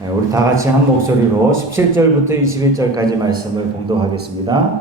우리 다 같이 한 목소리로 17절부터 21절까지 말씀을 봉독하겠습니다.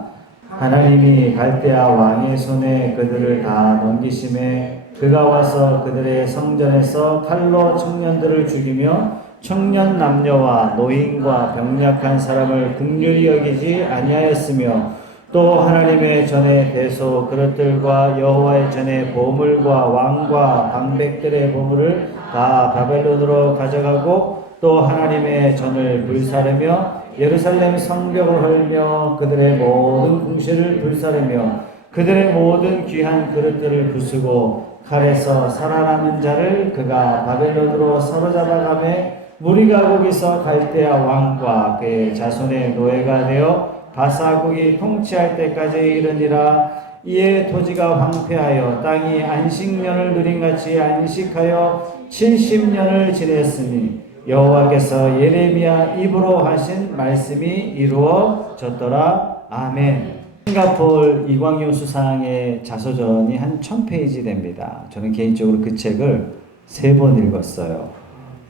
하나님이 갈대아 왕의 손에 그들을 다 넘기심에 그가 와서 그들의 성전에서 칼로 청년들을 죽이며 청년 남녀와 노인과 병약한 사람을 긍휼히 여기지 아니하였으며 또 하나님의 전에 대소 그릇들과 여호와의 전에 보물과 왕과 방백들의 보물을 다 바벨론으로 가져가고 또 하나님의 전을 불사르며 예루살렘 성벽을 헐며 그들의 모든 궁실을 불사르며 그들의 모든 귀한 그릇들을 부수고 칼에서 살아남은 자를 그가 바벨론으로 사로잡아가매 무리가 거기서 갈대아 왕과 그의 자손의 노예가 되어 바사국이 통치할 때까지 이르니라. 이에 토지가 황폐하여 땅이 안식년을 누린같이 안식하여 70년을 지냈으니 여호와께서 예레미야 입으로 하신 말씀이 이루어졌더라. 아멘. 싱가포르 이광요 수상의 자서전이 한 1000페이지 됩니다. 저는 개인적으로 그 책을 3번 읽었어요.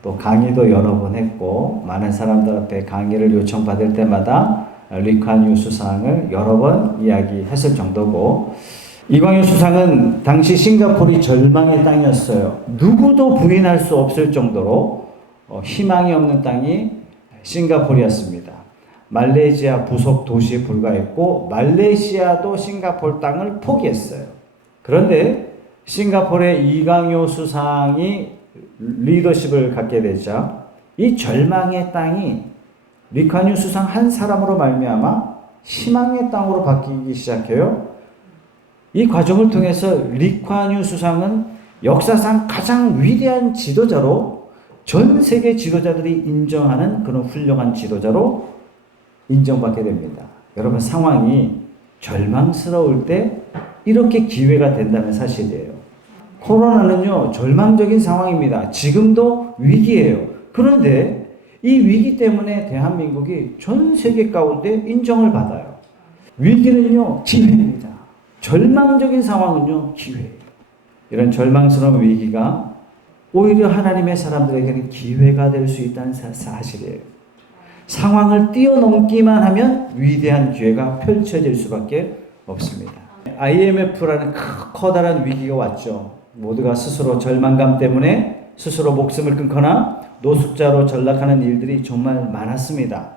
또 강의도 여러 번 했고 많은 사람들 앞에 강의를 요청받을 때마다 리칸유 수상을 여러 번 이야기했을 정도고, 이광요 수상은 당시 싱가포르이 절망의 땅이었어요. 누구도 부인할 수 없을 정도로 희망이 없는 땅이 싱가포르였습니다. 말레이시아 부속 도시에 불과했고 말레이시아도 싱가포르 땅을 포기했어요. 그런데 싱가포르의 이광요 수상이 리더십을 갖게 되자 이 절망의 땅이 리칸유 수상 한 사람으로 말미암아 희망의 땅으로 바뀌기 시작해요. 이 과정을 통해서 리칸유 수상은 역사상 가장 위대한 지도자로 전 세계 지도자들이 인정하는 그런 훌륭한 지도자로 인정받게 됩니다. 여러분, 상황이 절망스러울 때 이렇게 기회가 된다는 사실이에요. 코로나는요, 절망적인 상황입니다. 지금도 위기예요. 그런데 이 위기 때문에 대한민국이 전 세계 가운데 인정을 받아요. 위기는요, 기회입니다. 절망적인 상황은요, 기회예요. 이런 절망스러운 위기가 오히려 하나님의 사람들에게는 기회가 될 수 있다는 사실이에요. 상황을 뛰어넘기만 하면 위대한 기회가 펼쳐질 수밖에 없습니다. IMF라는 커다란 위기가 왔죠. 모두가 스스로 절망감 때문에 스스로 목숨을 끊거나 노숙자로 전락하는 일들이 정말 많았습니다.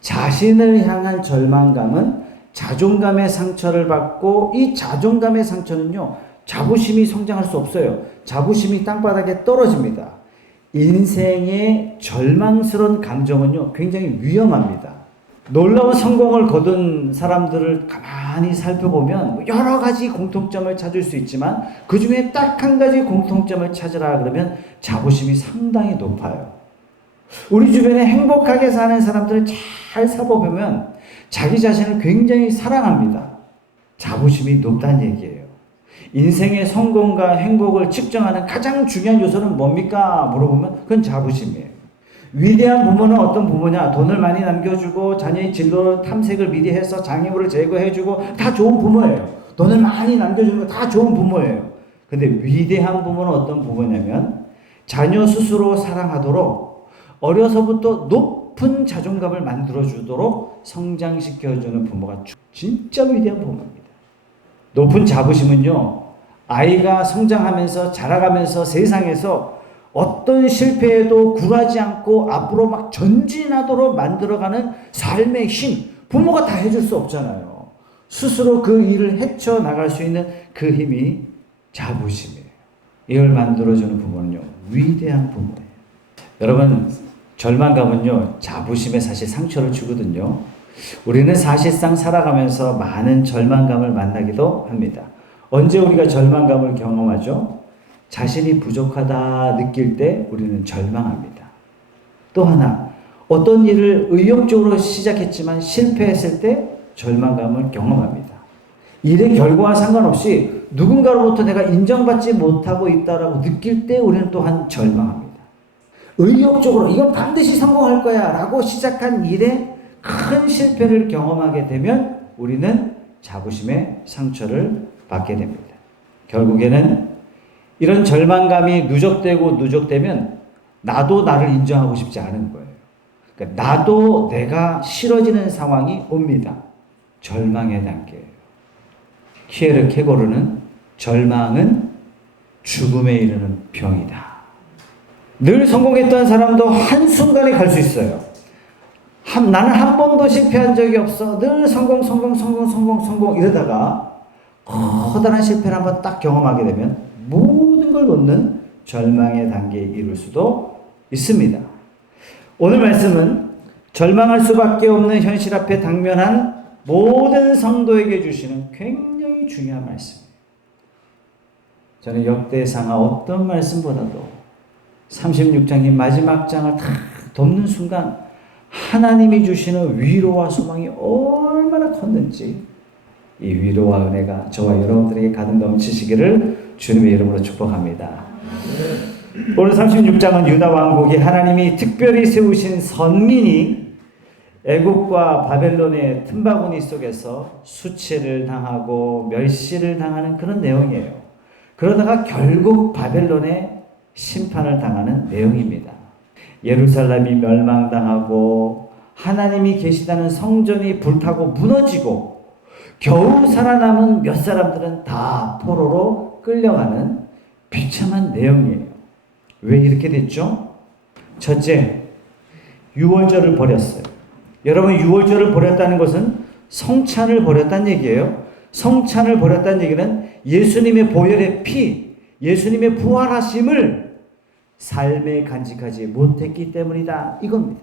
자신을 향한 절망감은 자존감의 상처를 받고, 이 자존감의 상처는요, 자부심이 성장할 수 없어요. 자부심이 땅바닥에 떨어집니다. 인생의 절망스러운 감정은요, 굉장히 위험합니다. 놀라운 성공을 거둔 사람들을 가만히 살펴보면 여러 가지 공통점을 찾을 수 있지만 그 중에 딱 한 가지 공통점을 찾으라 그러면 자부심이 상당히 높아요. 우리 주변에 행복하게 사는 사람들을 잘 살펴보면 자기 자신을 굉장히 사랑합니다. 자부심이 높다는 얘기예요. 인생의 성공과 행복을 측정하는 가장 중요한 요소는 뭡니까? 물어보면 그건 자부심이에요. 위대한 부모는 어떤 부모냐? 돈을 많이 남겨주고 자녀의 진로 탐색을 미리 해서 장애물을 제거해주고 다 좋은 부모예요. 돈을 많이 남겨주는 거 다 좋은 부모예요. 근데 위대한 부모는 어떤 부모냐면 자녀 스스로 사랑하도록 어려서부터 높은 자존감을 만들어주도록 성장시켜주는 부모가 진짜 위대한 부모입니다. 높은 자부심은요, 아이가 성장하면서 자라가면서 세상에서 어떤 실패에도 굴하지 않고 앞으로 막 전진하도록 만들어가는 삶의 힘, 부모가 다 해줄 수 없잖아요. 스스로 그 일을 헤쳐나갈 수 있는 그 힘이 자부심이에요. 이걸 만들어주는 부모는요, 위대한 부모예요. 여러분, 절망감은요, 자부심에 사실 상처를 주거든요. 우리는 사실상 살아가면서 많은 절망감을 만나기도 합니다. 언제 우리가 절망감을 경험하죠? 자신이 부족하다 느낄 때 우리는 절망합니다. 또 하나, 어떤 일을 의욕적으로 시작했지만 실패했을 때 절망감을 경험합니다. 일의 결과와 상관없이 누군가로부터 내가 인정받지 못하고 있다라고 느낄 때 우리는 또한 절망합니다. 의욕적으로 이건 반드시 성공할 거야 라고 시작한 일에 큰 실패를 경험하게 되면 우리는 자부심의 상처를 받게 됩니다. 결국에는 이런 절망감이 누적되면 나도 나를 인정하고 싶지 않은 거예요. 그러니까 나도 내가 싫어지는 상황이 옵니다. 절망의 단계예요. 키에르케고르는 절망은 죽음에 이르는 병이다. 늘 성공했던 사람도 한순간에 갈 수 있어요. 나는 한 번도 실패한 적이 없어. 늘 성공 이러다가 커다란 실패를 한번 딱 경험하게 되면 모든 걸 놓는 절망의 단계에 이를 수도 있습니다. 오늘 말씀은 절망할 수밖에 없는 현실 앞에 당면한 모든 성도에게 주시는 굉장히 중요한 말씀이에요. 저는 역대상하 어떤 말씀보다도 36장의 마지막 장을 다 덮는 순간 하나님이 주시는 위로와 소망이 얼마나 컸는지 이 위로와 은혜가 저와 여러분들에게 가득 넘치시기를 주님의 이름으로 축복합니다. 오늘 36장은 유다 왕국이 하나님이 특별히 세우신 선민이 애국과 바벨론의 틈바구니 속에서 수치를 당하고 멸시를 당하는 그런 내용이에요. 그러다가 결국 바벨론의 심판을 당하는 내용입니다. 예루살렘이 멸망당하고 하나님이 계시다는 성전이 불타고 무너지고 겨우 살아남은 몇 사람들은 다 포로로 끌려가는 비참한 내용이에요. 왜 이렇게 됐죠? 첫째, 유월절을 버렸어요. 여러분, 유월절을 버렸다는 것은 성찬을 버렸다는 얘기예요. 성찬을 버렸다는 얘기는 예수님의 보혈의 피, 예수님의 부활하심을 삶에 간직하지 못했기 때문이다. 이겁니다.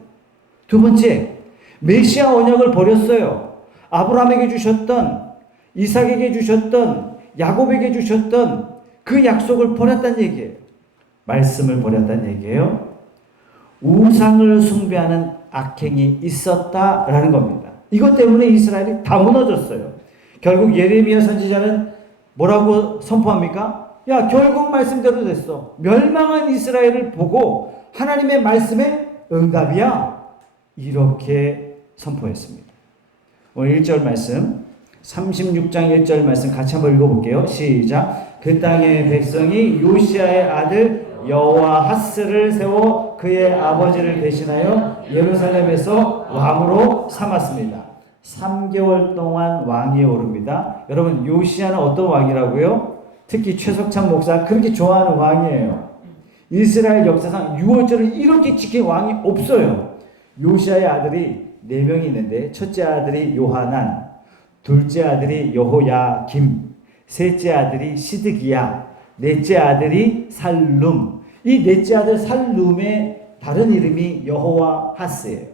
두 번째, 메시아 언약을 버렸어요. 아브라함에게 주셨던, 이삭에게 주셨던, 야곱에게 주셨던 그 약속을 버렸다는 얘기예요. 말씀을 버렸다는 얘기예요. 우상을 숭배하는 악행이 있었다라는 겁니다. 이것 때문에 이스라엘이 다 무너졌어요. 결국 예레미야 선지자는 뭐라고 선포합니까? 야, 결국 말씀대로 됐어. 멸망한 이스라엘을 보고 하나님의 말씀에 응답이야. 이렇게 선포했습니다. 오늘 1절 말씀, 36장 1절 말씀 같이 한번 읽어볼게요. 시작. 그 땅의 백성이 요시아의 아들 여호와하스를 세워 그의 아버지를 대신하여 예루살렘에서 왕으로 삼았습니다. 3개월 동안 왕위에 오릅니다. 여러분, 요시아는 어떤 왕이라고요? 특히 최석찬 목사 그렇게 좋아하는 왕이에요. 이스라엘 역사상 유월절을 이렇게 지킨 왕이 없어요. 요시아의 아들이 4명이 있는데 첫째 아들이 요하난, 둘째 아들이 여호야김, 셋째 아들이 시드기야, 넷째 아들이 살룸. 이 넷째 아들 살룸의 다른 이름이 여호와하스예요.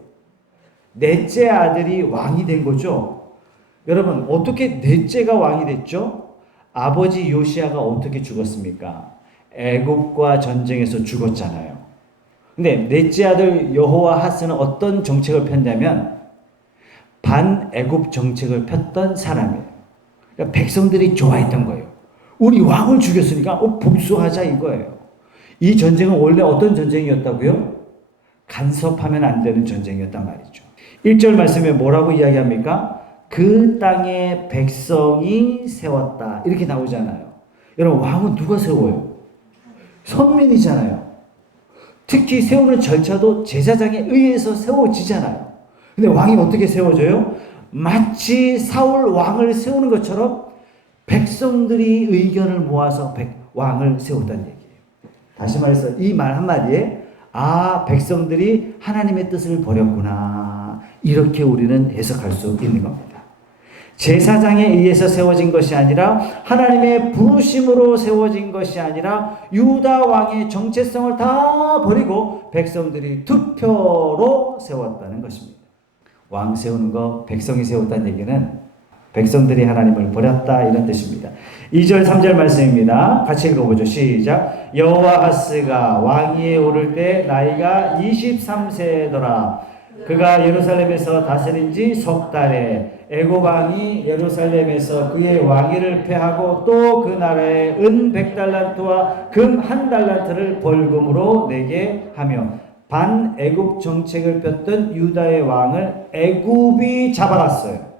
넷째 아들이 왕이 된 거죠. 여러분, 어떻게 넷째가 왕이 됐죠? 아버지 요시아가 어떻게 죽었습니까? 애굽과 전쟁에서 죽었잖아요. 근데 넷째 아들 여호와하스는 어떤 정책을 폈냐면 반애굽 정책을 폈던 사람이에요. 그러니까 백성들이 좋아했던 거예요. 우리 왕을 죽였으니까 복수하자 이거예요. 이 전쟁은 원래 어떤 전쟁이었다고요? 간섭하면 안 되는 전쟁이었단 말이죠. 1절 말씀에 뭐라고 이야기합니까? 그 땅의 백성이 세웠다. 이렇게 나오잖아요. 여러분, 왕은 누가 세워요? 선민이잖아요. 특히 세우는 절차도 제사장에 의해서 세워지잖아요. 근데 왕이 어떻게 세워져요? 마치 사울 왕을 세우는 것처럼 백성들이 의견을 모아서 왕을 세웠다는 얘기예요. 다시 말해서 이 말 한마디에 백성들이 하나님의 뜻을 버렸구나. 이렇게 우리는 해석할 수 있는 겁니다. 제사장에 의해서 세워진 것이 아니라 하나님의 부르심으로 세워진 것이 아니라 유다 왕의 정체성을 다 버리고 백성들이 투표로 세웠다는 것입니다. 왕 세우는 거 백성이 세웠다는 얘기는 백성들이 하나님을 버렸다 이런 뜻입니다. 2절 3절 말씀입니다. 같이 읽어보죠. 시작. 여호와하스가 왕위에 오를 때 나이가 23세더라. 그가 예루살렘에서 다스린 지 석 달에 애굽 왕이 예루살렘에서 그의 왕위를 폐하고 또 그 나라에 은 100달란트와 금 1달란트를 벌금으로 내게 하며 반애굽 정책을 폈던 유다의 왕을 애굽이 잡아갔어요.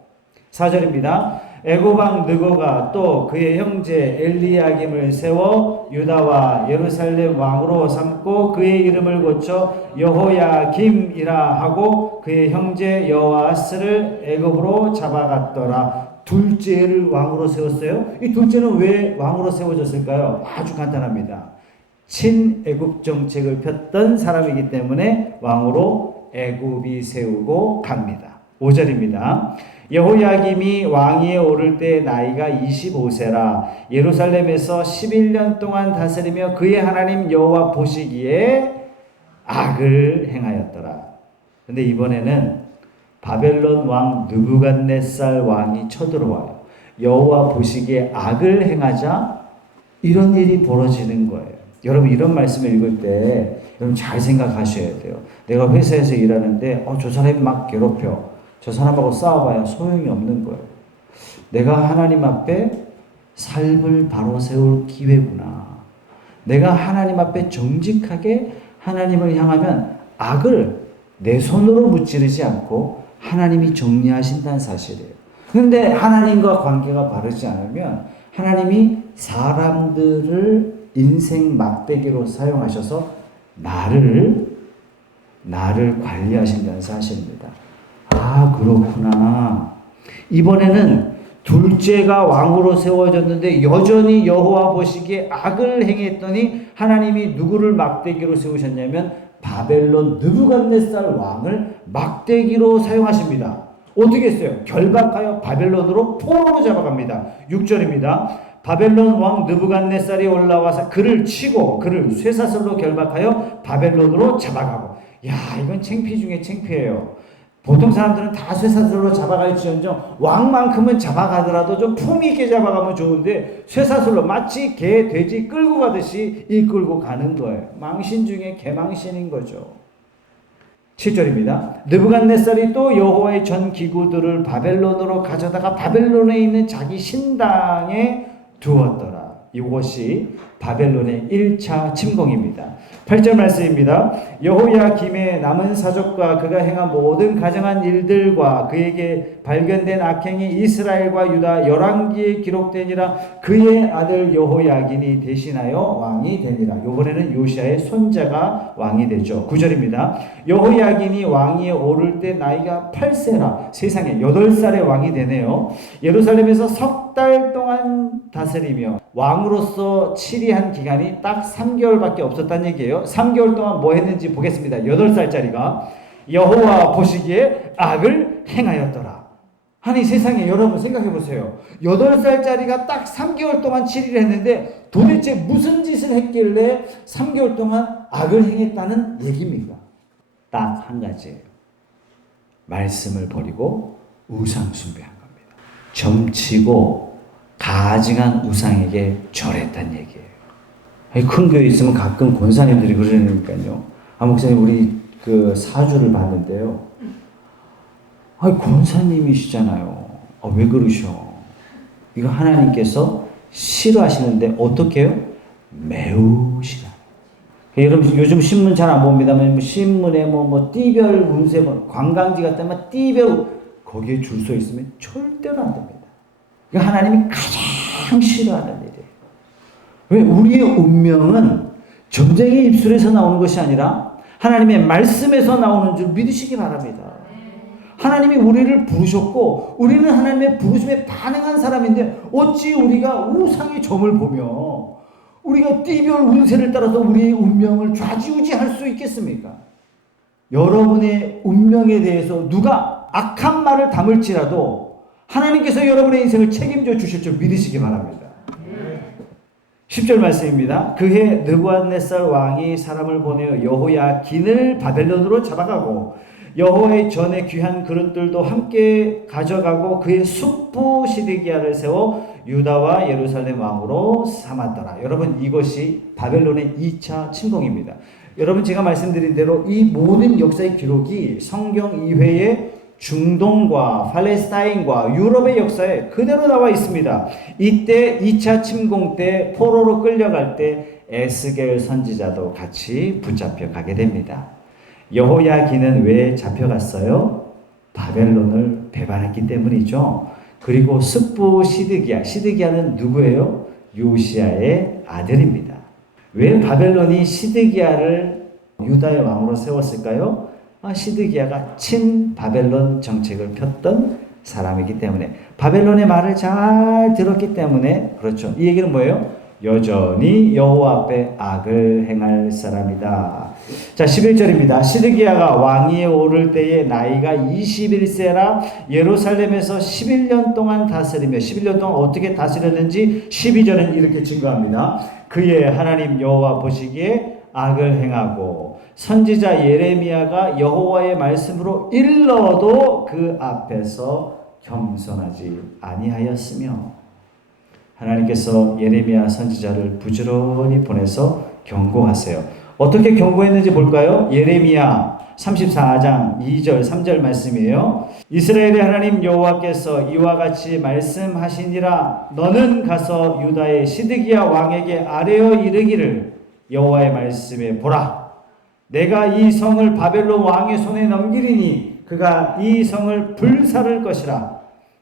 4절입니다. 애굽 왕 느고가 또 그의 형제 엘리야김을 세워 유다와 예루살렘 왕으로 삼고 그의 이름을 고쳐 여호야김이라 하고 그의 형제 여호아스를 애굽으로 잡아갔더라. 둘째를 왕으로 세웠어요. 이 둘째는 왜 왕으로 세워졌을까요? 아주 간단합니다. 친애굽 정책을 폈던 사람이기 때문에 왕으로 애굽이 세우고 갑니다. 5절입니다. 여호야김이 왕위에 오를 때 나이가 25세라 예루살렘에서 11년 동안 다스리며 그의 하나님 여호와 보시기에 악을 행하였더라. 근데 이번에는 바벨론 왕 느부갓네살 왕이 쳐들어와요. 여호와 보시기에 악을 행하자 이런 일이 벌어지는 거예요. 여러분 이런 말씀을 읽을 때 여러분 잘 생각하셔야 돼요. 내가 회사에서 일하는데 저 사람이 막 괴롭혀. 저 사람하고 싸워봐야 소용이 없는 거예요. 내가 하나님 앞에 삶을 바로 세울 기회구나. 내가 하나님 앞에 정직하게 하나님을 향하면 악을 내 손으로 무찌르지 않고 하나님이 정리하신다는 사실이에요. 그런데 하나님과 관계가 바르지 않으면 하나님이 사람들을 인생 막대기로 사용하셔서 나를 관리하신다는 사실입니다. 아, 그렇구나. 이번에는 둘째가 왕으로 세워졌는데 여전히 여호와 보시기에 악을 행했더니 하나님이 누구를 막대기로 세우셨냐면 바벨론 느부갓네살 왕을 막대기로 사용하십니다. 어떻게 했어요? 결박하여 바벨론으로 포로로 잡아갑니다. 6절입니다. 바벨론 왕 느부갓네살이 올라와서 그를 치고 그를 쇠사슬로 결박하여 바벨론으로 잡아가고. 야, 이건 창피 중에 창피해요. 보통 사람들은 다 쇠사슬로 잡아갈지언정 왕만큼은 잡아가더라도 좀 품위 있게 잡아가면 좋은데 쇠사슬로 마치 개, 돼지 끌고 가듯이 이끌고 가는 거예요. 망신 중에 개망신인 거죠. 7절입니다. 느부갓네살이 또 여호와의 전 기구들을 바벨론으로 가져다가 바벨론에 있는 자기 신당에 두었더라. 이것이 바벨론의 1차 침공입니다. 8절 말씀입니다. 여호야김의 남은 사족과 그가 행한 모든 가증한 일들과 그에게 발견된 악행이 이스라엘과 유다 열왕기에 기록되니라. 그의 아들 여호야긴이 대신하여 왕이 되니라. 이번에는 요시아의 손자가 왕이 되죠. 9절입니다. 여호야긴이 왕위에 오를 때 나이가 8세라. 세상에 8살의 왕이 되네요. 예루살렘에서 석 달 동안 다스리며 왕으로서 치리한 기간이 딱 3개월밖에 없었다는 얘기예요. 3개월 동안 뭐 했는지 보겠습니다. 8살짜리가 여호와 보시기에 악을 행하였더라. 아니 세상에 여러분 생각해 보세요. 8살짜리가 딱 3개월 동안 치리를 했는데 도대체 무슨 짓을 했길래 3개월 동안 악을 행했다는 얘기입니까? 딱 한 가지예요. 말씀을 버리고 우상 숭배한 겁니다. 점치고 가증한 우상에게 절했다는 얘기예요. 큰 교회 있으면 가끔 권사님들이 그러니까요. 목사님 우리 그 사주를 봤는데요. 권사님이시잖아요. 왜 그러셔? 이거 하나님께서 싫어하시는데 어떻게 해요? 매우 싫어. 여러분 요즘 신문 잘 안 봅니다만 신문에 띠별 운세 관광지 갔다면 띠별 거기에 줄 서 있으면 절대로 안 됩니다. 하나님이 가장 싫어하는 일이에요. 왜? 우리의 운명은 점쟁이 입술에서 나오는 것이 아니라 하나님의 말씀에서 나오는 줄 믿으시기 바랍니다. 하나님이 우리를 부르셨고 우리는 하나님의 부르심에 반응한 사람인데 어찌 우리가 우상의 점을 보며 우리가 띠별 운세를 따라서 우리의 운명을 좌지우지할 수 있겠습니까? 여러분의 운명에 대해서 누가 악한 말을 담을지라도 하나님께서 여러분의 인생을 책임져 주실 줄 믿으시기 바랍니다. 10절 말씀입니다. 그해 느부갓네살 왕이 사람을 보내어 여호야긴을 바벨론으로 잡아가고 여호와의 전에 귀한 그릇들도 함께 가져가고 그의 숙부 시드기야를 세워 유다와 예루살렘 왕으로 삼았더라. 여러분 이것이 바벨론의 2차 침공입니다. 여러분 제가 말씀드린 대로 이 모든 역사의 기록이 성경 이외에 중동과 팔레스타인과 유럽의 역사에 그대로 나와 있습니다. 이때 2차 침공 때 포로로 끌려갈 때 에스겔 선지자도 같이 붙잡혀 가게 됩니다. 여호야긴은 왜 잡혀갔어요? 바벨론을 배반했기 때문이죠. 그리고 숙부 시드기야. 시드기야는 누구예요? 요시야의 아들입니다. 왜 바벨론이 시드기야를 유다의 왕으로 세웠을까요? 시드기야가 친바벨론 정책을 폈던 사람이기 때문에, 바벨론의 말을 잘 들었기 때문에. 그렇죠. 이 얘기는 뭐예요? 여전히 여호와 앞에 악을 행할 사람이다. 자, 11절입니다. 시드기야가 왕위에 오를 때에 나이가 21세라 예루살렘에서 11년 동안 다스리며, 11년 동안 어떻게 다스렸는지 12절은 이렇게 증거합니다. 그의 하나님 여호와 보시기에 악을 행하고 선지자 예레미야가 여호와의 말씀으로 일러도 그 앞에서 겸손하지 아니하였으며, 하나님께서 예레미야 선지자를 부지런히 보내서 경고하세요. 어떻게 경고했는지 볼까요? 예레미야 34장 2절 3절 말씀이에요. 이스라엘의 하나님 여호와께서 이와 같이 말씀하시니라. 너는 가서 유다의 시드기야 왕에게 아뢰어 이르기를, 여호와의 말씀에 보라, 내가 이 성을 바벨론 왕의 손에 넘기리니 그가 이 성을 불사를 것이라.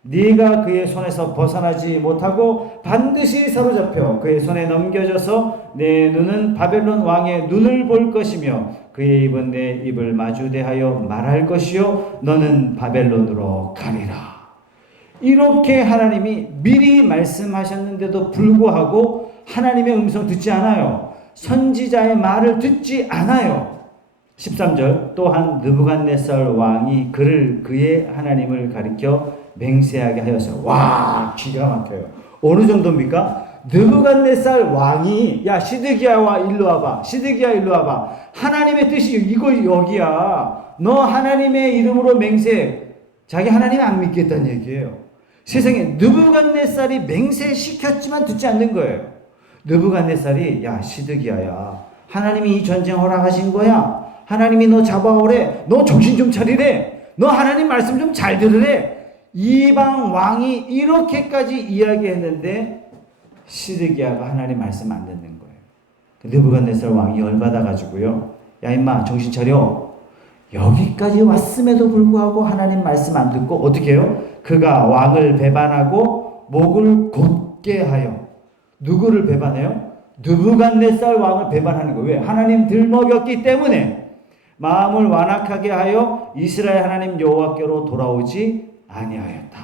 네가 그의 손에서 벗어나지 못하고 반드시 사로잡혀 그의 손에 넘겨져서 내 눈은 바벨론 왕의 눈을 볼 것이며 그의 입은 내 입을 마주대하여 말할 것이요 너는 바벨론으로 가리라. 이렇게 하나님이 미리 말씀하셨는데도 불구하고 하나님의 음성 듣지 않아요. 선지자의 말을 듣지 않아요. 13절, 또한 느부갓네살 왕이 그의 하나님을 가리켜 맹세하게 하였어요. 와, 기가 막혀요. 어느 정도입니까? 느부갓네살 왕이, 야 시드기야와 일로 와봐, 시드기야 일로 와봐, 하나님의 뜻이 이거 여기야, 너 하나님의 이름으로 맹세. 자기 하나님 안 믿겠다는 얘기예요. 세상에 느부갓네살이 맹세시켰지만 듣지 않는 거예요. 느부갓네살이, 야 시드기야야, 하나님이 이 전쟁 허락하신 거야, 하나님이 너 잡아오래, 너 정신 좀 차리래, 너 하나님 말씀 좀 잘 들으래, 이방 왕이 이렇게까지 이야기했는데 시드기야가 하나님 말씀 안 듣는 거예요. 느부갓네살 왕이 열받아 가지고요, 야 임마 정신 차려. 여기까지 왔음에도 불구하고 하나님 말씀 안 듣고 어떻게 해요? 그가 왕을 배반하고 목을 곧게 하여. 누구를 배반해요? 느부갓네살 왕을 배반하는 거예요. 왜? 하나님 들먹였기 때문에. 마음을 완악하게 하여 이스라엘 하나님 여호와께로 돌아오지 아니하였다.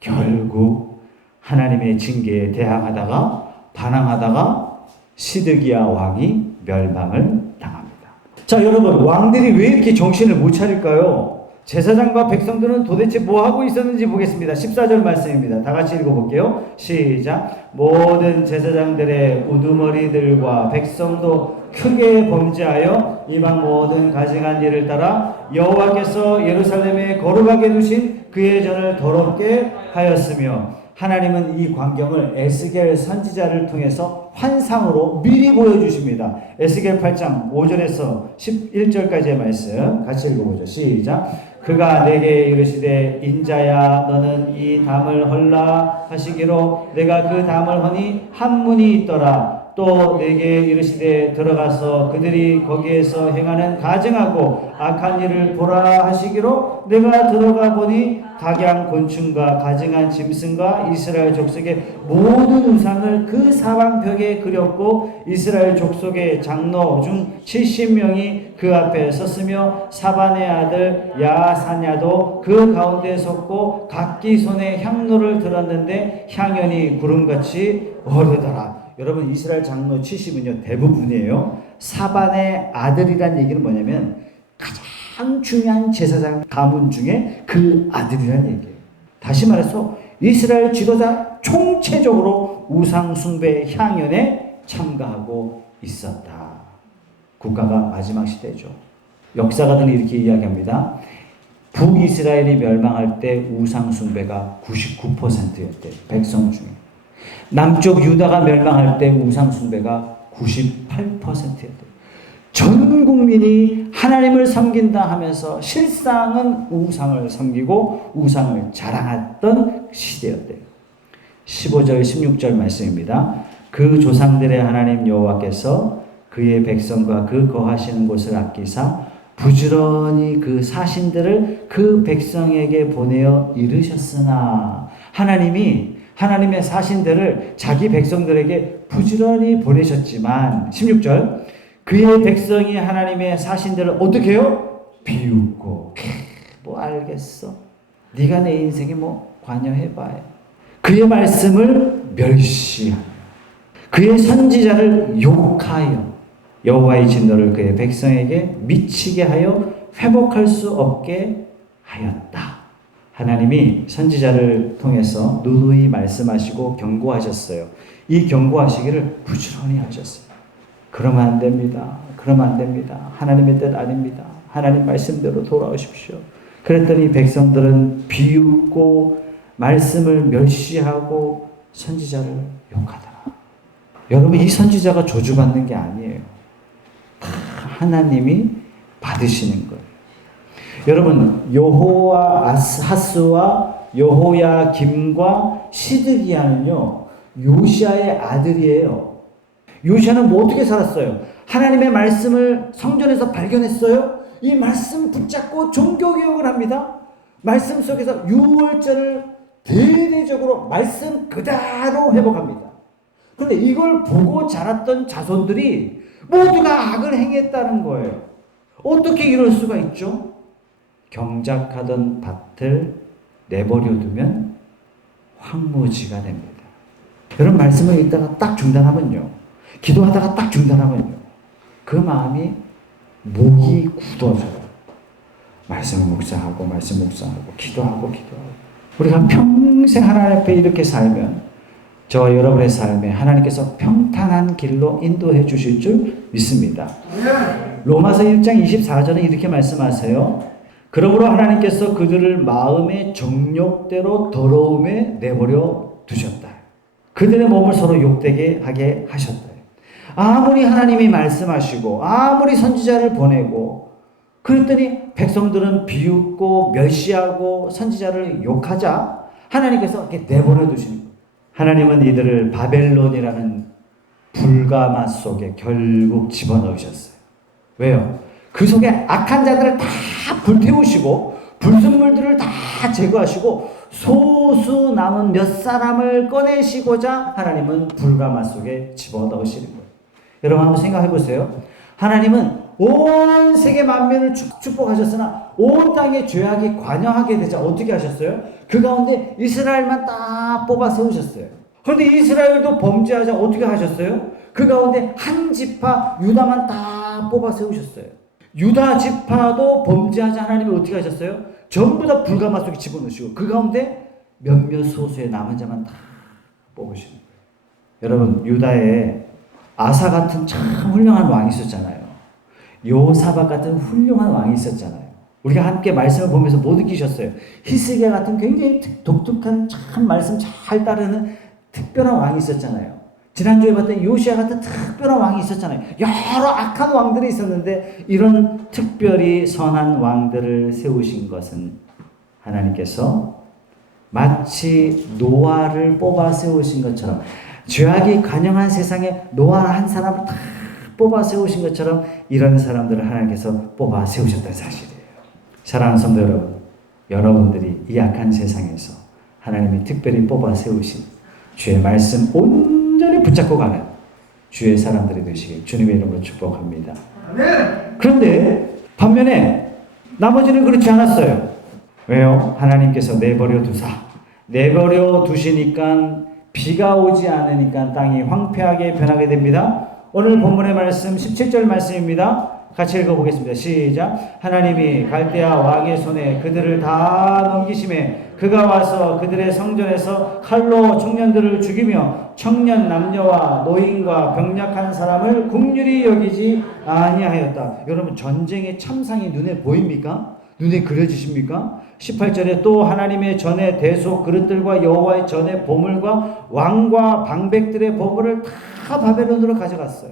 결국 하나님의 징계에 대항하다가 반항하다가 시드기야 왕이 멸망을 당합니다. 자, 여러분, 왕들이 왜 이렇게 정신을 못 차릴까요? 제사장과 백성들은 도대체 뭐 하고 있었는지 보겠습니다. 14절 말씀입니다. 다 같이 읽어볼게요. 시작. 모든 제사장들의 우두머리들과 백성도 크게 범죄하여 이방 모든 가증한 일을 따라 여호와께서 예루살렘에 거룩하게 두신 그의 전을 더럽게 하였으며, 하나님은 이 광경을 에스겔 선지자를 통해서 환상으로 미리 보여주십니다. 에스겔 8장 5절에서 11절까지의 말씀 같이 읽어보죠. 시작. 그가 내게 이르시되 인자야 너는 이 담을 헐라 하시기로 내가 그 담을 허니 한 문이 있더라. 또 내게 이르시되 들어가서 그들이 거기에서 행하는 가증하고 악한 일을 보라 하시기로 내가 들어가 보니 각양 곤충과 가증한 짐승과 이스라엘 족속의 모든 우상을 그 사방벽에 그렸고 이스라엘 족속의 장로 중 70명이 그 앞에 섰으며 사반의 아들 야사냐도 그 가운데 섰고 각기 손에 향로를 들었는데 향연이 구름같이 오르더라. 여러분, 이스라엘 장로 70은요 대부분이에요. 사반의 아들이란 얘기는 뭐냐면 가장 중요한 제사장 가문 중에 그 아들이란 얘기예요. 다시 말해서 이스라엘 지도자 총체적으로 우상 숭배 향연에 참가하고 있었다. 국가가 마지막 시대죠. 역사가들은 이렇게 이야기합니다. 북이스라엘이 멸망할 때 우상 숭배가 99%였대요. 백성 중에. 남쪽 유다가 멸망할 때 우상 숭배가 98%였대요. 전 국민이 하나님을 섬긴다 하면서 실상은 우상을 섬기고 우상을 자랑했던 시대였대요. 15절 16절 말씀입니다. 그 조상들의 하나님 여호와께서 그의 백성과 그 거하시는 곳을 아끼사 부지런히 그 사신들을 그 백성에게 보내어 이르셨으나 하나님이 하나님의 사신들을 자기 백성들에게 부지런히 보내셨지만 16절 그의 백성이 하나님의 사신들을 어떻게 해요? 비웃고 뭐 알겠어. 네가 내 인생에 뭐 관여해봐야. 그의 말씀을 멸시하며 그의 선지자를 욕하여 여호와의 진노를 그의 백성에게 미치게 하여 회복할 수 없게 하였다. 하나님이 선지자를 통해서 누누이 말씀하시고 경고하셨어요. 이 경고하시기를 부지런히 하셨어요. 그러면 안 됩니다. 그러면 안 됩니다. 하나님의 뜻 아닙니다. 하나님 말씀대로 돌아오십시오. 그랬더니 백성들은 비웃고 말씀을 멸시하고 선지자를 욕하더라. 여러분, 이 선지자가 저주받는 게 아니에요. 다 하나님이 받으시는 거예요. 여러분, 여호아하스와 여호야김과 시드기야는요 요시아의 아들이에요. 요시아는 뭐 어떻게 살았어요? 하나님의 말씀을 성전에서 발견했어요. 이 말씀 붙잡고 종교개혁을 합니다. 말씀 속에서 유월절을 대대적으로 말씀 그대로 회복합니다. 그런데 이걸 보고 자랐던 자손들이 모두가 악을 행했다는 거예요. 어떻게 이럴 수가 있죠? 경작하던 밭을 내버려 두면 황무지가 됩니다. 여러분, 말씀을 읽다가 딱 중단하면요, 기도하다가 딱 중단하면요, 그 마음이 목이 굳어져요. 말씀을 묵상하고 기도하고 우리가 평생 하나님 앞에 이렇게 살면 저와 여러분의 삶에 하나님께서 평탄한 길로 인도해 주실 줄 믿습니다. 로마서 1장 24절에 이렇게 말씀하세요. 그러므로 하나님께서 그들을 마음의 정욕대로 더러움에 내버려 두셨다. 그들의 몸을 서로 욕되게 하게 하셨다. 아무리 하나님이 말씀하시고 아무리 선지자를 보내고 그랬더니 백성들은 비웃고 멸시하고 선지자를 욕하자 하나님께서 이렇게 내버려 두시는 거예요. 하나님은 이들을 바벨론이라는 불가마 속에 결국 집어넣으셨어요. 왜요? 그 속에 악한 자들을 다 불태우시고 불순물들을 다 제거하시고 소수 남은 몇 사람을 꺼내시고자 하나님은 불가마 속에 집어넣으시는 거예요. 여러분 한번 생각해 보세요. 하나님은 온 세계 만민을 축복하셨으나 온 땅의 죄악이 관여하게 되자 어떻게 하셨어요? 그 가운데 이스라엘만 딱 뽑아 세우셨어요. 그런데 이스라엘도 범죄하자 어떻게 하셨어요? 그 가운데 한 지파 유다만 딱 뽑아 세우셨어요. 유다 지파도 범죄하자 하나님이 어떻게 하셨어요? 전부 다 불가마 속에 집어넣으시고 그 가운데 몇몇 소수의 남은 자만 다 뽑으시는 거예요. 여러분, 유다에 아사 같은 참 훌륭한 왕이 있었잖아요. 요사박 같은 훌륭한 왕이 있었잖아요. 우리가 함께 말씀을 보면서 못 느끼셨어요? 히스기야 같은 굉장히 독특한 참 말씀 잘 따르는 특별한 왕이 있었잖아요. 지난주에 봤던 요시야 같은 특별한 왕이 있었잖아요. 여러 악한 왕들이 있었는데 이런 특별히 선한 왕들을 세우신 것은 하나님께서 마치 노아를 뽑아 세우신 것처럼, 죄악이 관영한 세상에 노아 한 사람을 다 뽑아 세우신 것처럼 이런 사람들을 하나님께서 뽑아 세우셨다는 사실이에요. 사랑하는 성도 여러분, 여러분들이 이 악한 세상에서 하나님이 특별히 뽑아 세우신 주의 말씀 온전히 붙잡고 가는 주의 사람들이 되시길 주님의 이름으로 축복합니다. 그런데 반면에 나머지는 그렇지 않았어요. 왜요? 하나님께서 내버려 두시니까 비가 오지 않으니까 땅이 황폐하게 변하게 됩니다. 오늘 본문의 말씀 17절 말씀입니다. 같이 읽어보겠습니다. 시작. 하나님이 갈대아 왕의 손에 그들을 다 넘기심에 그가 와서 그들의 성전에서 칼로 청년들을 죽이며 청년 남녀와 노인과 병약한 사람을 긍휼히 여기지 아니하였다. 여러분, 전쟁의 참상이 눈에 보입니까? 눈에 그려지십니까? 18절에 또 하나님의 전에 대속 그릇들과 여호와의 전에 보물과 왕과 방백들의 보물을 다 바벨론으로 가져갔어요.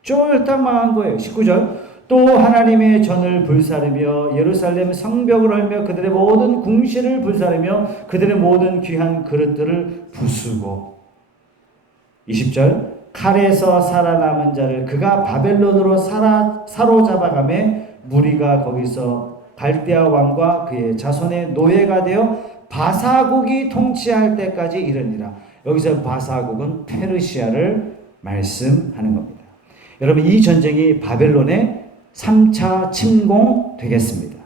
쫄딱 망한 거예요. 19절 또 하나님의 전을 불사르며 예루살렘 성벽을 헐며 그들의 모든 궁실을 불사르며 그들의 모든 귀한 그릇들을 부수고 20절 칼에서 살아남은 자를 그가 바벨론으로 사로잡아가매 무리가 거기서 갈대아 왕과 그의 자손의 노예가 되어 바사국이 통치할 때까지 이르니라. 여기서 바사국은 페르시아를 말씀하는 겁니다. 여러분, 이 전쟁이 바벨론의 3차 침공 되겠습니다.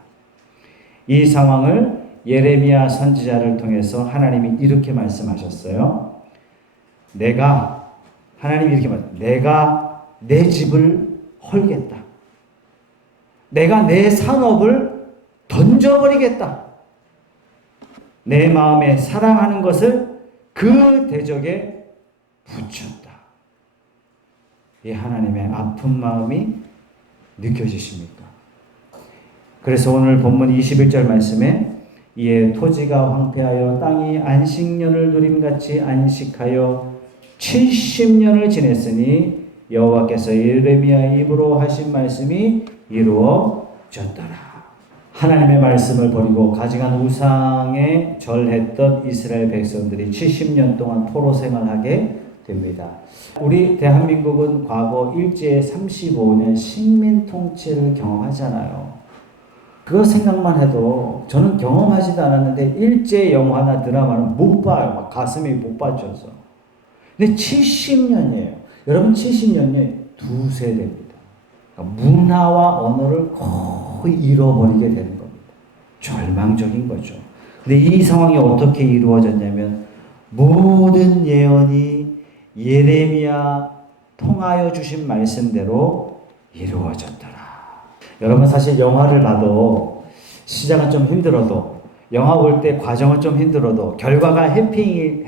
이 상황을 예레미야 선지자를 통해서 하나님이 이렇게 말씀하셨어요. 하나님이 이렇게 말씀하셨어요. 내가 내 집을 헐겠다. 내가 내 산업을 던져버리겠다. 내 마음에 사랑하는 것을 그 대적에 붙였다. 이 하나님의 아픈 마음이 느껴지십니까? 그래서 오늘 본문 21절 말씀에 이에 토지가 황폐하여 땅이 안식년을 누림같이 안식하여 70년을 지냈으니 여호와께서 예레미야 입으로 하신 말씀이 이루어졌더라. 하나님의 말씀을 버리고 가증한 우상에 절했던 이스라엘 백성들이 70년 동안 포로 생활하게 됩니다. 우리 대한민국은 과거 일제 35년 식민 통치를 경험하잖아요. 그거 생각만 해도 저는 경험하지도 않았는데 일제 영화나 드라마는 못 봐요. 막 가슴이 복받쳐서. 근데 70년이에요. 여러분 70년이 두 세대입니다. 그러니까 문화와 언어를 거의 잃어버리게 되는 겁니다. 절망적인 거죠. 근데 이 상황이 어떻게 이루어졌냐면 모든 예언이 예레미야 통하여 주신 말씀대로 이루어졌더라. 여러분 사실 영화를 봐도 시작은 좀 힘들어도 영화 볼 때 과정은 좀 힘들어도 결과가 해피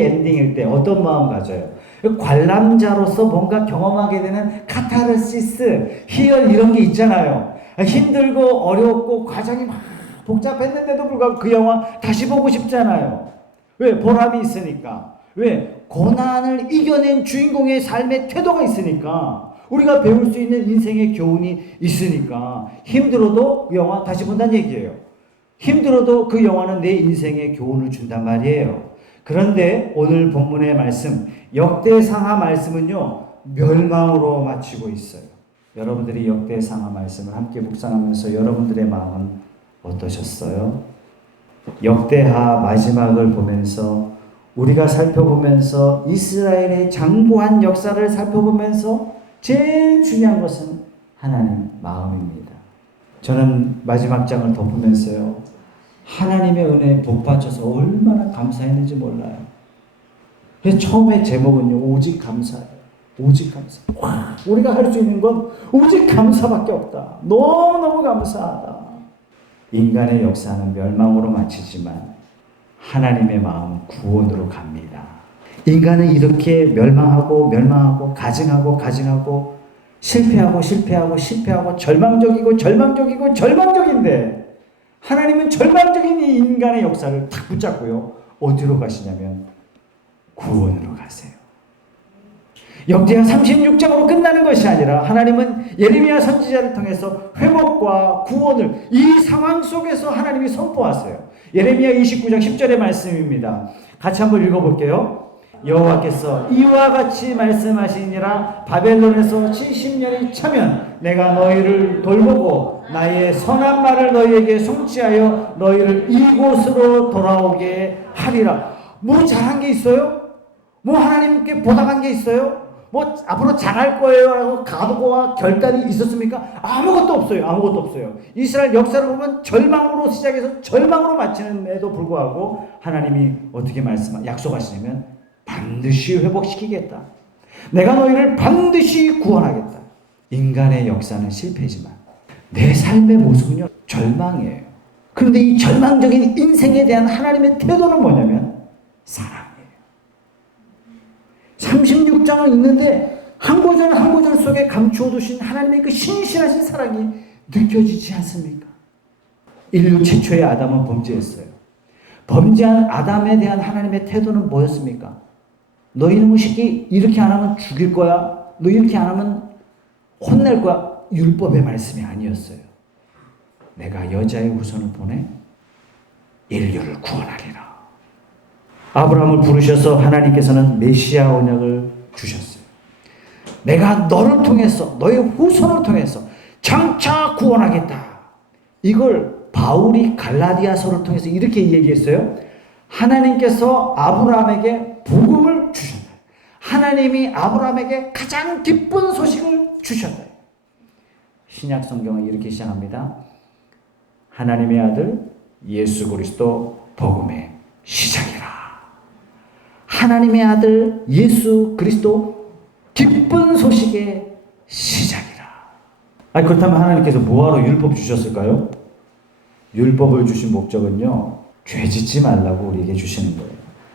엔딩일 때 어떤 마음 가져요? 관람자로서 뭔가 경험하게 되는 카타르시스, 희열 이런 게 있잖아요. 힘들고 어렵고 과정이 막 복잡했는데도 불구하고 그 영화 다시 보고 싶잖아요. 왜? 보람이 있으니까. 왜? 고난을 이겨낸 주인공의 삶의 태도가 있으니까. 우리가 배울 수 있는 인생의 교훈이 있으니까. 힘들어도 그 영화 다시 본다는 얘기예요. 힘들어도 그 영화는 내 인생의 교훈을 준단 말이에요. 그런데 오늘 본문의 말씀, 역대상하 말씀은요, 멸망으로 마치고 있어요. 여러분들이 역대상하 말씀을 함께 묵상하면서 여러분들의 마음은 어떠셨어요? 역대하 마지막을 보면서 우리가 살펴보면서 이스라엘의 장구한 역사를 살펴보면서 제일 중요한 것은 하나님 마음입니다. 저는 마지막 장을 덮으면서요, 하나님의 은혜에 복받쳐서 얼마나 감사했는지 몰라요. 그래서 처음에 제목은요, 오직 감사예요. 오직 감사. 와, 우리가 할 수 있는 건 오직 감사밖에 없다. 너무너무 감사하다. 인간의 역사는 멸망으로 마치지만 하나님의 마음은 구원으로 갑니다. 인간은 이렇게 멸망하고 가증하고 실패하고 절망적인데 하나님은 절망적인 이 인간의 역사를 탁 붙잡고요. 어디로 가시냐면 구원으로 가세요. 역대하 36장으로 끝나는 것이 아니라 하나님은 예레미야 선지자를 통해서 회복과 구원을 이 상황 속에서 하나님이 선포하세요. 예레미야 29장 10절의 말씀입니다. 같이 한번 읽어볼게요. 여호와께서 이와 같이 말씀하시니라. 바벨론에서 70년이 차면 내가 너희를 돌보고 나의 선한 말을 너희에게 성취하여 너희를 이곳으로 돌아오게 하리라. 뭐 잘한 게 있어요? 뭐 하나님께 보답한 게 있어요? 뭐 앞으로 잘할 거예요 라고 각오와 결단이 있었습니까? 아무것도 없어요. 이스라엘 역사를 보면 절망으로 시작해서 절망으로 마치는데도 불구하고 하나님이 어떻게 약속하시냐면 반드시 회복시키겠다. 내가 너희를 반드시 구원하겠다. 인간의 역사는 실패지만 내 삶의 모습은요, 절망이에요. 그런데 이 절망적인 인생에 대한 하나님의 태도는 뭐냐면 사랑이에요. 36장을 읽는데 한 구절 한 구절 속에 감추어 두신 하나님의 그 신실하신 사랑이 느껴지지 않습니까? 인류 최초의 아담은 범죄했어요. 범죄한 아담에 대한 하나님의 태도는 뭐였습니까? 너 이놈의 새끼 이렇게 안 하면 죽일 거야. 너 이렇게 안 하면 혼낼 거야. 율법의 말씀이 아니었어요. 내가 여자의 후손을 보내 인류를 구원하리라. 아브라함을 부르셔서 하나님께서는 메시아 언약을 주셨어요. 내가 너를 통해서 너의 후손을 통해서 장차 구원하겠다. 이걸 바울이 갈라디아서를 통해서 이렇게 얘기했어요. 하나님께서 아브라함에게 복음을 주셨다. 하나님이 아브라함에게 가장 기쁜 소식을 주셨다. 신약 성경은 이렇게 시작합니다. 하나님의 아들 예수 그리스도 복음의 시작이라. 하나님의 아들 예수 그리스도 기쁜 소식의 시작이라. 아니, 그렇다면 하나님께서 뭐하러 율법 주셨을까요? 율법을 주신 목적은요, 죄 짓지 말라고 우리에게 주시는 거예요.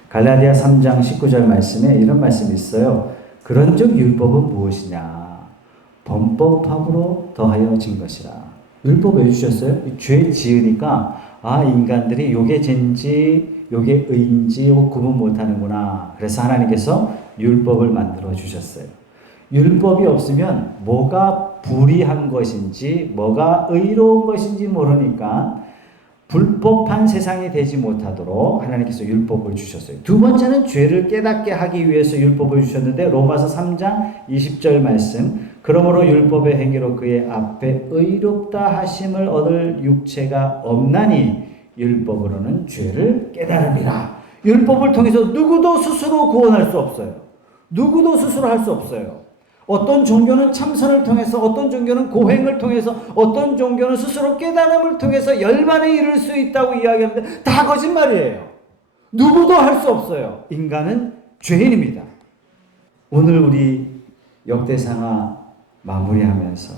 갈라디아 3장 19절 말씀에 이런 말씀이 있어요. 그런즉 율법은 무엇이냐? 범법함으로 더하여진 것이라. 율법 왜 주셨어요? 죄 지으니까 인간들이 요게 죄인지 요게 의인지 구분 못하는구나. 그래서 하나님께서 율법을 만들어 주셨어요. 율법이 없으면 뭐가 불의한 것인지 뭐가 의로운 것인지 모르니까 불법한 세상이 되지 못하도록 하나님께서 율법을 주셨어요. 두 번째는 죄를 깨닫게 하기 위해서 율법을 주셨는데 로마서 3장 20절 말씀, 그러므로 율법의 행위로 그의 앞에 의롭다 하심을 얻을 육체가 없나니 율법으로는 죄를 깨달으리라. 율법을 통해서 누구도 스스로 구원할 수 없어요. 누구도 스스로 할 수 없어요. 어떤 종교는 참선을 통해서, 어떤 종교는 고행을 통해서, 어떤 종교는 스스로 깨달음을 통해서 열반에 이를 수 있다고 이야기하는데 다 거짓말이에요. 누구도 할 수 없어요. 인간은 죄인입니다. 오늘 우리 역대상하 마무리하면서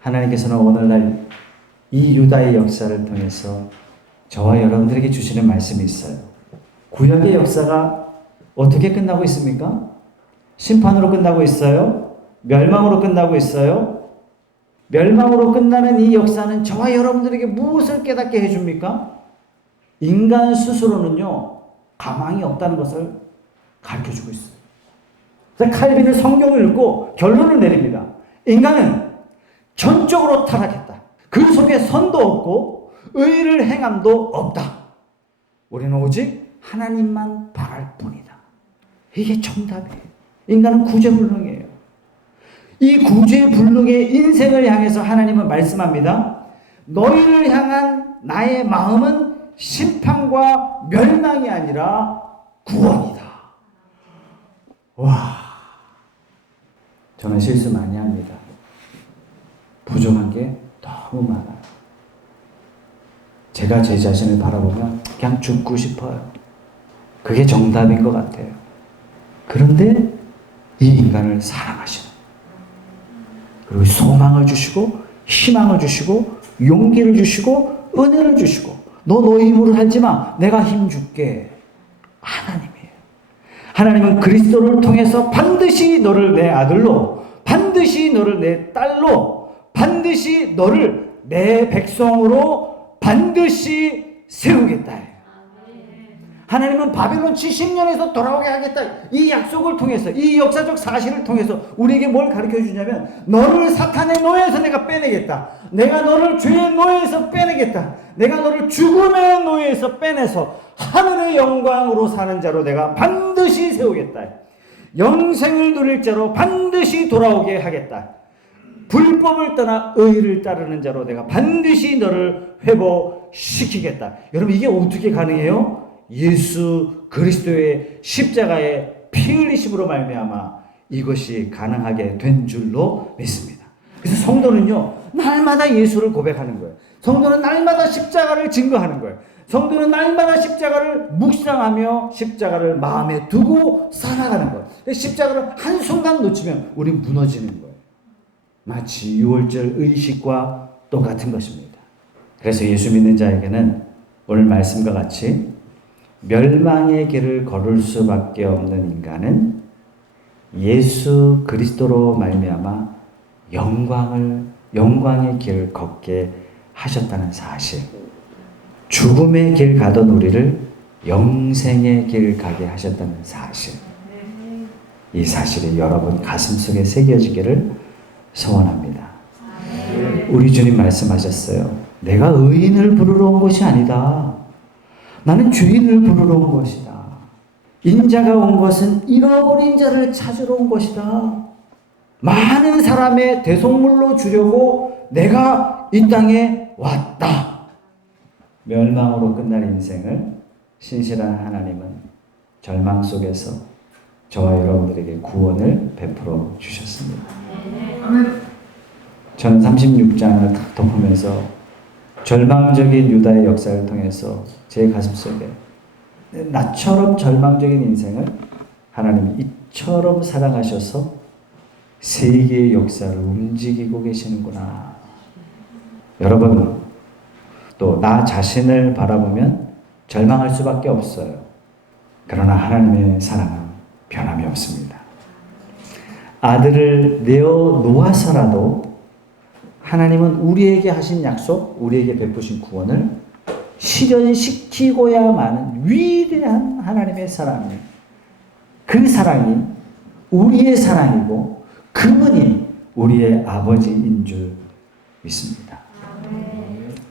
하나님께서는 오늘날 이 유다의 역사를 통해서 저와 여러분들에게 주시는 말씀이 있어요. 구약의 역사가 어떻게 끝나고 있습니까? 심판으로 끝나고 있어요? 멸망으로 끝나고 있어요? 멸망으로 끝나는 이 역사는 저와 여러분들에게 무엇을 깨닫게 해줍니까? 인간 스스로는요, 가망이 없다는 것을 가르쳐주고 있어요. 그래서 칼빈은 성경을 읽고 결론을 내립니다. 인간은 전적으로 타락했다. 그 속에 선도 없고 의를 행함도 없다. 우리는 오직 하나님만 바랄 뿐이다. 이게 정답이에요. 인간은 구제불능이에요. 이 구제불능의 인생을 향해서 하나님은 말씀합니다. 너희를 향한 나의 마음은 심판과 멸망이 아니라 구원이다. 와, 저는 실수 많이 합니다. 부족한 게 너무 많아요. 제가 제 자신을 바라보면 그냥 죽고 싶어요. 그게 정답인 것 같아요. 그런데 이 인간을 사랑하시는, 그리고 소망을 주시고 희망을 주시고 용기를 주시고 은혜를 주시고, 너 힘으로 살지 마, 내가 힘 줄게. 하나님이에요. 하나님은 그리스도를 통해서 반드시 너를 내 아들로, 반드시 너를 내 딸로, 반드시 너를 내 백성으로 반드시 세우겠다. 하나님은 바벨론 70년에서 돌아오게 하겠다. 이 약속을 통해서, 이 역사적 사실을 통해서 우리에게 뭘 가르쳐 주냐면, 너를 사탄의 노예에서 내가 빼내겠다. 내가 너를 죄의 노예에서 빼내겠다. 내가 너를 죽음의 노예에서 빼내서 하늘의 영광으로 사는 자로 내가 반드시 세우겠다. 영생을 누릴 자로 반드시 돌아오게 하겠다. 불법을 떠나 의를 따르는 자로 내가 반드시 너를 회복시키겠다. 여러분, 이게 어떻게 가능해요? 예수 그리스도의 십자가의 피 흘리심으로 말미암아 이것이 가능하게 된 줄로 믿습니다. 그래서 성도는요, 날마다 예수를 고백하는 거예요. 성도는 날마다 십자가를 증거하는 거예요. 성도는 날마다 십자가를 묵상하며 십자가를 마음에 두고 살아가는 거예요. 십자가를 한순간 놓치면 우린 무너지는 거예요. 마치 유월절 의식과 똑같은 것입니다. 그래서 예수 믿는 자에게는 오늘 말씀과 같이 멸망의 길을 걸을 수밖에 없는 인간은 예수 그리스도로 말미암아 영광의 길을 걷게 하셨다는 사실, 죽음의 길 가던 우리를 영생의 길 가게 하셨다는 사실, 이 사실이 여러분 가슴속에 새겨지기를 소원합니다. 우리 주님 말씀하셨어요. 내가 의인을 부르러 온 것이 아니다. 나는 죄인을 부르러 온 것이다. 인자가 온 것은 잃어버린 자를 찾으러 온 것이다. 많은 사람의 대속물로 주려고 내가 이 땅에 왔다. 멸망으로 끝날 인생을 신실한 하나님은 절망 속에서 저와 여러분들에게 구원을 베풀어 주셨습니다. 저는 36장을 딱 덮으면서 절망적인 유다의 역사를 통해서 제 가슴속에 나처럼 절망적인 인생을 하나님이 이처럼 사랑하셔서 세계의 역사를 움직이고 계시는구나. 여러분, 또 나 자신을 바라보면 절망할 수밖에 없어요. 그러나 하나님의 사랑은 변함이 없습니다. 아들을 내어 놓아서라도 하나님은 우리에게 하신 약속, 우리에게 베푸신 구원을 실현시키고야만은 위대한 하나님의 사랑이, 그 사랑이 우리의 사랑이고 그분이 우리의 아버지인 줄 믿습니다.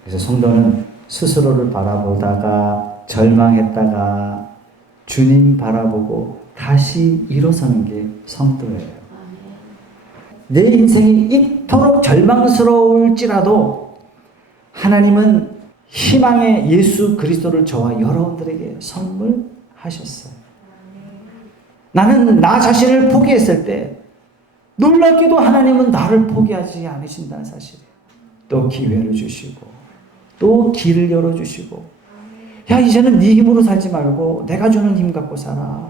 그래서 성도는 스스로를 바라보다가 절망했다가 주님 바라보고 다시 일어서는 게 성도예요. 내 인생이 이토록 절망스러울지라도 하나님은 희망의 예수 그리스도를 저와 여러분들에게 선물하셨어요. 나는 나 자신을 포기했을 때 놀랍게도 하나님은 나를 포기하지 않으신다는 사실이에요. 또 기회를 주시고 또 길을 열어주시고, 야 이제는 네 힘으로 살지 말고 내가 주는 힘 갖고 살아.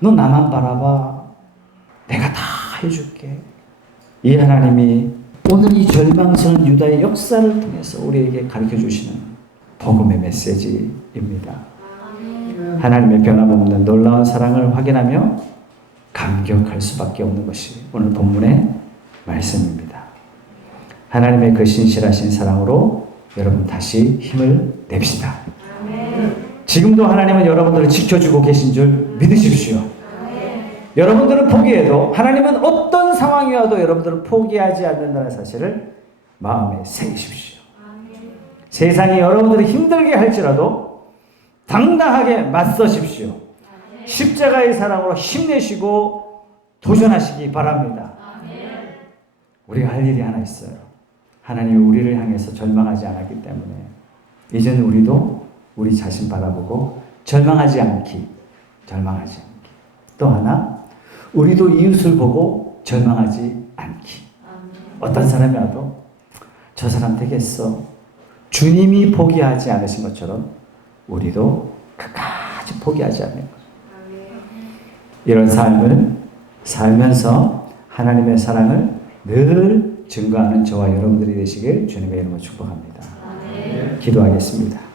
너 나만 바라봐. 내가 다 해줄게. 이 하나님이 오늘 이 절망스러운 유다의 역사를 통해서 우리에게 가르쳐 주시는 복음의 메시지입니다. 하나님의 변함없는 놀라운 사랑을 확인하며 감격할 수밖에 없는 것이 오늘 본문의 말씀입니다. 하나님의 그 신실하신 사랑으로 여러분 다시 힘을 냅시다. 지금도 하나님은 여러분들을 지켜주고 계신 줄 믿으십시오. 여러분들은 포기해도 하나님은 어떤 상황이 와도 여러분들을 포기하지 않는다는 사실을 마음에 새기십시오. 세상이 여러분들을 힘들게 할지라도 당당하게 맞서십시오. 십자가의 사랑으로 힘내시고 도전하시기 바랍니다. 우리가 할 일이 하나 있어요. 하나님이 우리를 향해서 절망하지 않았기 때문에 이제는 우리도 우리 자신 바라보고 절망하지 않기. 또 하나, 우리도 이웃을 보고 절망하지 않기. 어떤 사람이 와도 저 사람 되겠어. 주님이 포기하지 않으신 것처럼 우리도 끝까지 포기하지 않는 것. 이런 삶을 살면서 하나님의 사랑을 늘 증거하는 저와 여러분들이 되시길 주님의 이름으로 축복합니다. 기도하겠습니다.